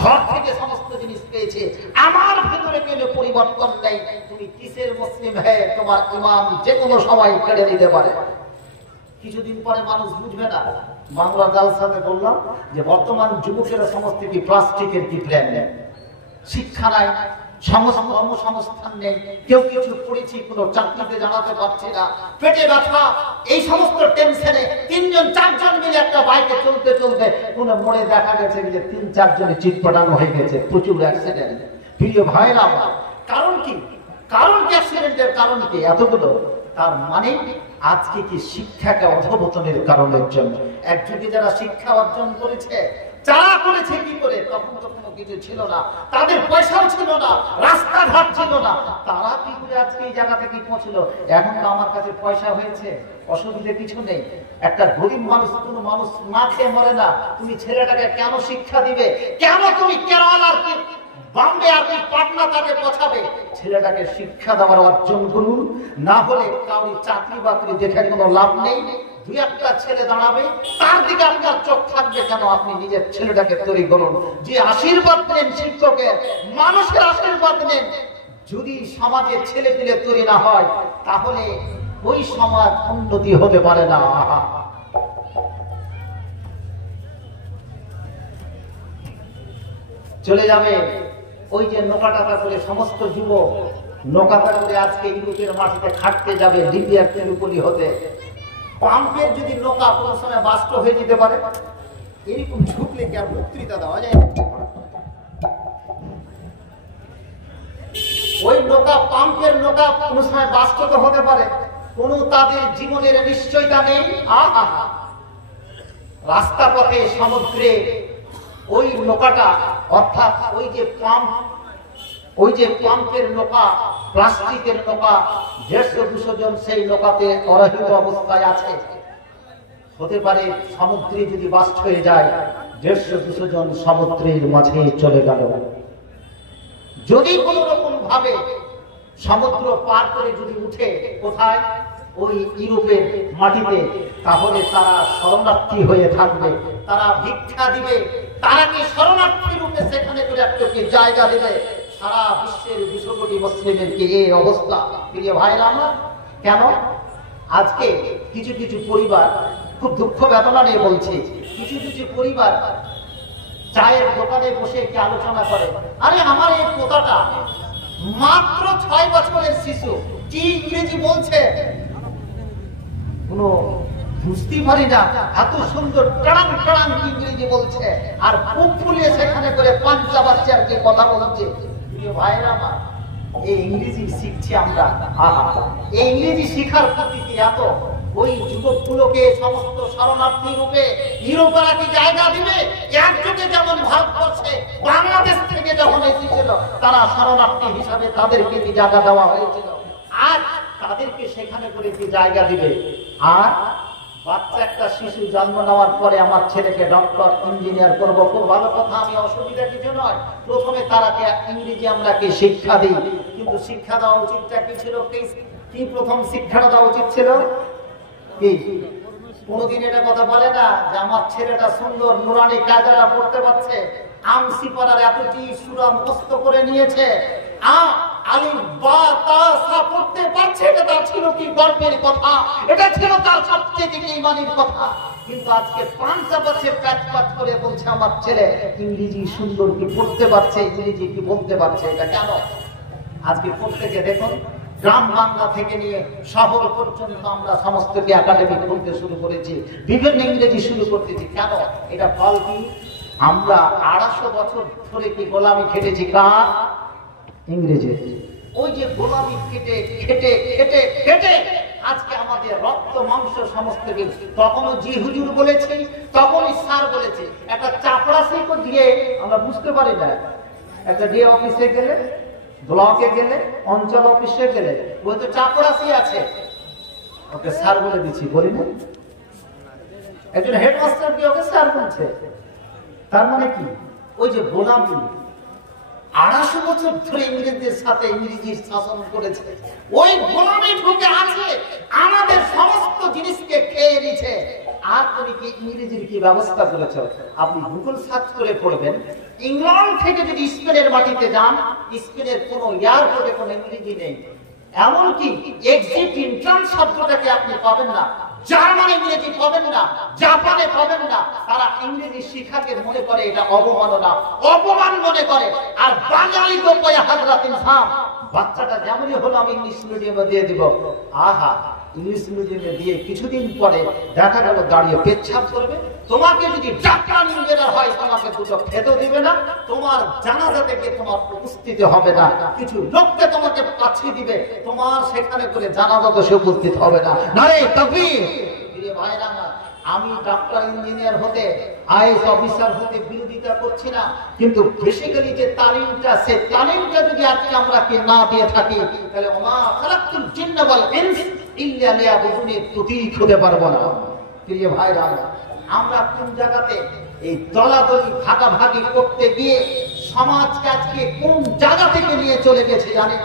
ঘর থেকে সমস্ত জিনিস পেয়েছে, আমার ভিতরে কোনো পরিবর্তন নেই। তুমি কিসের মুসলিম হ্যাঁ, তোমার ইমাম যে কোনো সময় কেড়ে নিতে পারে। কিছুদিন পরে মানুষ বুঝবে না। বাংলা জালসাতে বললাম যে বর্তমান যুবকেরা সমস্ত কি প্লাস্টিকের কি প্ল্যান নেই, শিক্ষা নাই, কর্মসংস্থান নেই, কেউ কিছু পড়েছি কোনো চাকরিতে জানাতে পারছে না, পেটে ব্যথা, এই সমস্ত টেনশনে 3 জন 4 জন মিলে একটা বাইকে চলতে চলতে কোন মোড়ে দেখা গেছে যে 3-4 জনে চিৎপটানো হয়ে গেছে, প্রচুর অ্যাক্সিডেন্ট। প্রিয় ভাইরা আমার, কারণ কি? কারণ কি অ্যাক্সিডেন্টের কারণ কি এতগুলো? তার মানে আজকে কি শিক্ষাকে অধঃপতনের কারণের জন্য। এক যুগে যারা শিক্ষা অর্জন করেছে, যারা করেছে কি করে, তখন তো কোনো কিছু ছিল না, তাদের পয়সাও ছিল না, রাস্তাঘাট ছিল না, তারা কি করে আজকে এই জায়গা থেকে পৌঁছলো? এখন তো আমার কাছে পয়সা হয়েছে, অসুবিধা কিছু নেই। একটা গরিব মানুষ, কোনো মানুষ না খেয়ে মরে না, তুমি ছেলেটাকে কেন শিক্ষা দিবে? কেন তুমি কেরালার কি বম্বে আর কি পাটনা তাকে পৌঁছাবে? ছেলেটাকে শিক্ষা দেওয়ার অর্জন করুন, না হলে কাউরি চাকরি বাকরি দেখে কোনো লাভ নেই। 2-1টা ছেলে দাঁড়াবে, তার দিকে আপনার চোখ থাকবে কেন? আপনি নিজের ছেলেটাকে তৈরি করুন, যে আশীর্বাদ নেন শিক্ষকের, মানুষের আশীর্বাদ নেন। যদি সমাজের ছেলে পেলে তৈরি না হয়, তাহলে ওই সমাজ উন্নতি হতে পারে না। চলে যাবে ওই যে নৌকাটা করে সমস্ত যুবক নৌকাটা করে আজকে ইউরোপের মাটিতে খাটতে যাবে, লিবিয়ার ত্রিপোলি হতে। পাম্পের যদি নৌকা কোনো সময় বাস্ট হয়ে যেতে পারে, এরকম ঝুঁকলে কি আর বক্তৃতা দেওয়া যায়? ওই নৌকা, পাম্পের নৌকা কোনো সময় বাস্ট তো হতে পারে, কোন তাদের জীবনের নিশ্চয়তা নেই। রাস্তা পথে সমুদ্রে ওই নৌকাটা, অর্থাৎ ওই যে পাম্প, ওই যে পাম্পের নৌকা, প্লাস্টিকের নৌকা, 150-200 জন সেই নৌকাতে অরহিত অবস্থায় আছে। হতে পারে সমুদ্রে যদি বাস্ট হয়ে যায়, 150-200 জন সমুদ্রের মাঝে চলে গেল। যদি কোন রকম ভাবে সমুদ্র পার করে যদি উঠে কোথায়, ওই ইউরোপের মাটিতে, তাহলে তারা শরণার্থী হয়ে থাকবে, তারা ভিক্ষা দিবে, তারা কি শরণার্থী রূপে সেখানে করে একটা জায়গা দেবে। সারা বিশ্বের 200 কোটি মুসলিমের কি এই অবস্থা? প্রিয় ভাইরা আমার, কেন? আজকে কিছু কিছু পরিবার খুব দুঃখ বেদনা নিয়ে বলছে, কিছু কিছু পরিবার চায়ের দোকানে বসে কি আলোচনা করে, আরে আমার এই পোতাটা মাত্র 6 বছরের শিশু, কি ইংরেজি বলছে কোনো বুঝতে পারি না, এত সুন্দর টাড়াং টাড়াং ইংরেজি বলছে, আর বুক ফুলিয়ে সেখানে করে পাঞ্চা বাচ্চা আর কি কথা বলছে। ভাইরা আমার, এই ইংরেজি শিখছি আমরা, এই ইংরেজি শিখার পদ্ধতি এত, ওই যুবকগুলোকে সমস্ত শরণার্থী রূপে ইউরোপেরা কি জায়গা দিবে? একযোগে যেমন ভারতবর্ষে বাংলাদেশ থেকে যখন এসেছিল তারা শরণার্থী হিসাবে তাদেরকে কি জায়গা দেওয়া হয়েছিল, আর তাদেরকে সেখানে করে কি জায়গা দিবে? আর বাচ্চা একটা শিশু জন্ম নেওয়ার পরে আমার ছেলেকে ডক্টর ইঞ্জিনিয়ার করবো, খুব ভালো কথা, আমি অসুবিধা কিছু নয়। প্রথমে তারাকে ইংরেজি আমরা কি শিক্ষা দিই, কিন্তু শিক্ষা দেওয়া উচিতটা কি ছিল? কি প্রথম শিক্ষাটা দেওয়া উচিত ছিল কি? কোনদিন এটা কথা বলে না যে আমার ছেলেটা সুন্দর নুরানি কায়দাটা পড়তে পারছে, আমসি পাড়ার এতটি সূরা মুখস্থ করে নিয়েছে, আলিফ বা তা সা পড়তে পারছে, এটা ছিল কি গর্বের কথা, এটা ছিল তার সবচেয়ে কি ঈমানের কথা। কিন্তু আজকে পাঁচটা বছর কাজ করে বলছে আমার ছেলে ইংরেজি সুন্দর কি পড়তে পারছে, ইংরেজি কি বলতে পারছে, এটা কেন? আজকে প্রত্যেকে দেখুন, গ্রাম বাংলা থেকে নিয়ে শহর পর্যন্ত আমরা সমস্ত কি একাডেমি খুলতে শুরু করেছি, বিভিন্ন ইংরেজি শুরু করতেছি, কেন? এটা ফল কি? আমরা 250 বছর ধরে কি গোলামি খেটেছি কার? ইংরেজি। ওই যে গোলামি খেটে খেটে খেটে খেটে আজকে আমাদের রক্ত মাংস সমস্ত কিছু, তখনও জি হুজুর বলেছে, তখনই স্যার বলেছে, একটা চাপড়াশিকে দিয়ে আমরা বুঝতে পারি না। একটা ডি অফিসে গেলে, ব্লকে গেলে, অঞ্চল অফিসে গেলে, ওই তো চাপড়াশি আছে, ওকে স্যার বলে দিচ্ছি, বলি না? একজন হেডমাস্টার কি ওকে স্যার বলছে, তার মানে কি? ওই যে গোলামি 250 বছর ধরে ইংরেজদের সাথে ইংরেজি শাসন করেছে, ওই গোলামি ঢুকে আছে, আমাদের সমস্ত জিনিসকে খেয়ে নিচ্ছে। আর তুমি কি ইংরেজির কি ব্যবস্থা করেছে? আপনি গুগল সার্চ করে পড়বেন, ইংল্যান্ড থেকে যদি স্পেনের মাটিতে যান, স্পেনের কোন এয়ারপোর্টে কোনো ইংরেজি নেই, এমনকি এক্সিট এন্ট্রান্স শব্দটাকে আপনি পাবেন না, জার্মান ইংরেজি পাবেন না, জাপানে পাবেন না। তারা ইংরেজি শিখাকে মনে করে এটা অবমাননা, অপমান মনে করে। আর বাঙালি তো কয় হাজরাত ইনসান, বাচ্চাটা যেমনই হলো আমি ইংলিশ মিডিয়ামে দিয়ে দিব, আহা, ইংলিশ মিডিয়ামে দিয়ে কিছুদিন পরে দেখা গেল দাঁড়িয়ে পেচ্ছাপ করবে। তোমাকে যদি ডাক্তার ইঞ্জিনিয়ার হয়, তোমাকে দুটো খেতেও দিবে না, তোমার জানাজা থেকে তোমার উপস্থিত হবে না, কিছু লোককে তোমাকে পাঠিয়ে দিবে, তোমার সেখানে করে জানাজা তো সে উপস্থিত হবে না। নারে তাকবীর! প্রিয় ভাইরা, আমি ডাক্তার ইঞ্জিনিয়ার হতে, আইএস অফিসার হতে বিরোধিতা করছি না, কিন্তু বেসিক্যালি যে তালিমটা, সে তালিমটা যদি আজকে আমরা কি না দিয়ে থাকি, তাহলে ওমা খালাকতুল জিন্না ওয়াল ইনস ইল্লা লিয়াবুদুন প্রতীক হতে পারবো না। প্রিয় ভাইরা, আমরা কোন জায়গাতে এই দলাদলি ভাগাভাগি করতে গিয়ে সমাজকে আজকে কোন জায়গা থেকে নিয়ে চলে গেছে জানেন?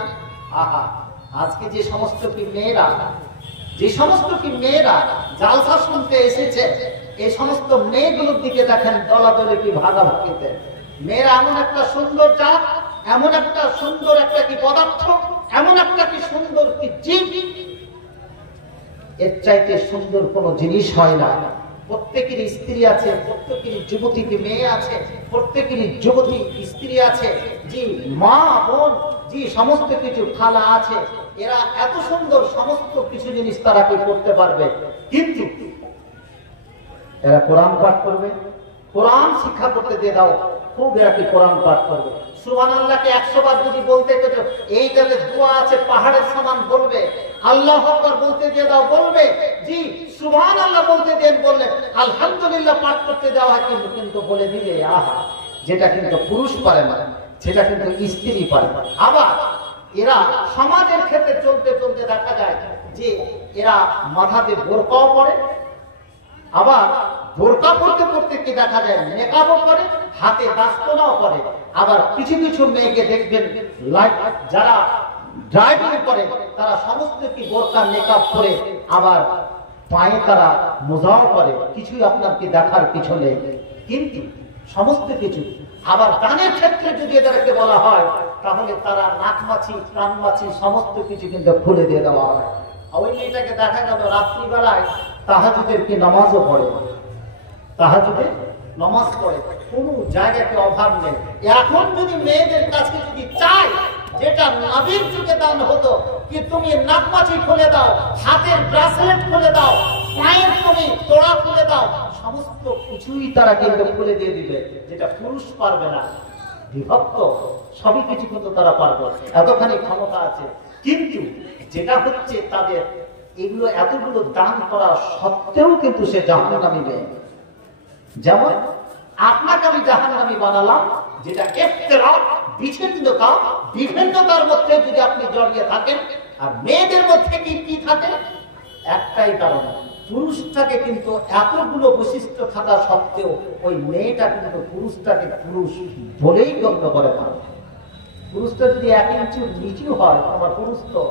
আহা, আজকে যে সমস্ত কি মেয়েরা, যে সমস্ত কি মেয়েরা জালসা শুনতে এসেছে, এই সমস্ত মেয়েগুলোর দিকে দেখেন দলাদলি কি ভাগাভাগিতে। মেয়েরা এমন একটা সুন্দর জাত, এমন একটা সুন্দর একটা কি পদার্থ, এমন একটা কি সুন্দর কি জীব, এর চাইতে সুন্দর কোন জিনিস হয় না। প্রত্যেকের স্ত্রী আছে, প্রত্যেকের যুবতী কি মেয়ে আছে, প্রত্যেকের যুবতী স্ত্রী আছে, যে মা বোন, যে সমস্ত কিছু খালা আছে, এরা এত সুন্দর সমস্ত কিছু জিনিস তারা কি করতে পারবে, কিন্তু এরা কোরআন পাঠ করবে, কোরআন শিক্ষা করতে দিয়ে দাও, খুব এরা কি কোরআন পাঠ করবে। সুবহানাল্লাহকে 100 বার যদি বলতে গেলে, এইটাতে দোয়া আছে পাহাড়ের সমান বলবে, আল্লাহু আকবার বলতে দিয়ে দাও বলবে, জি সুবহানাল্লাহ বলতে দেন বললে, আলহামদুলিল্লাহ পাঠ করতে দেওয়া হয়, কিন্তু বলে দিলে আহা, যেটা কিন্তু পুরুষ পারে না, সেটা কিন্তু স্ত্রী পারে। আবার এরা সমাজের ক্ষেত্রে চলতে চলতে দেখা যায় যে এরা মাথাতে বোরকাও পরে, আবার বোরকা পড়তে পড়তে কি দেখা যায় নেকাবও করে, হাতে দাস্তনাও করে। আবার কিছু কিছু মেয়েকে দেখবেন যারা ড্রাইভিং করে, তারা সমস্ত কি বোরকা নেকাব করে, আবার পায়ে তারা মোজাও করে, কিছুই আপনার কি দেখার কিছু নেই, কিন্তু সমস্ত কিছু। আবার গানের ক্ষেত্রে যদি এদেরকে বলা হয়, তাহলে তারা নাক মাছি, কান মাছি সমস্ত কিছু কিন্তু খুলে দিয়ে দেওয়া হয়। ওই মেয়েটাকে দেখা গেল রাত্রিবেলায় তাহাজ্জুদের কি নামাজও পড়ে, তাহাজ্জুদে নামাজ পড়ে, কোনো জায়গাতে অভাব নেই। এখন যদি মেয়েদের কাছে যদি চাই যেটা নবীর যুগে দান হতো, কি তুমি নাকমাছি খুলে দাও, হাতের ব্রাসলেট খুলে দাও, পায়ের তুমি তোড়া খুলে দাও, সমস্ত কিছুই তারা কিন্তু খুলে দিয়ে দিবে, যেটা পুরুষ পারবে না। বিভক্ত সবই কিছু কিন্তু তারা পারবে, এতখানি ক্ষমতা আছে। কিন্তু যেটা হচ্ছে তাদের এগুলো এতগুলো দান করা সত্ত্বেও কিন্তু সে জাহান্নামী মেয়ে। যেমন আপনাকে আমি জাহান্নামী বানালাম, যেটা ইফতিরাক, বিচ্ছিন্নতা, বিভিন্নতার মধ্যে যদি আপনি জড়িয়ে থাকেন। আর মেয়েদের মধ্যে কি থাকে? একটাই কারণ, পুরুষটাকে কিন্তু এতগুলো বৈশিষ্ট্য থাকা সত্ত্বেও ওই মেয়েটা কিন্তু পুরুষটাকে পুরুষ বলেই গণ্য করে না। পুরুষটা যদি 1 ইঞ্চি নিচু হয়, আমার পুরুষ তো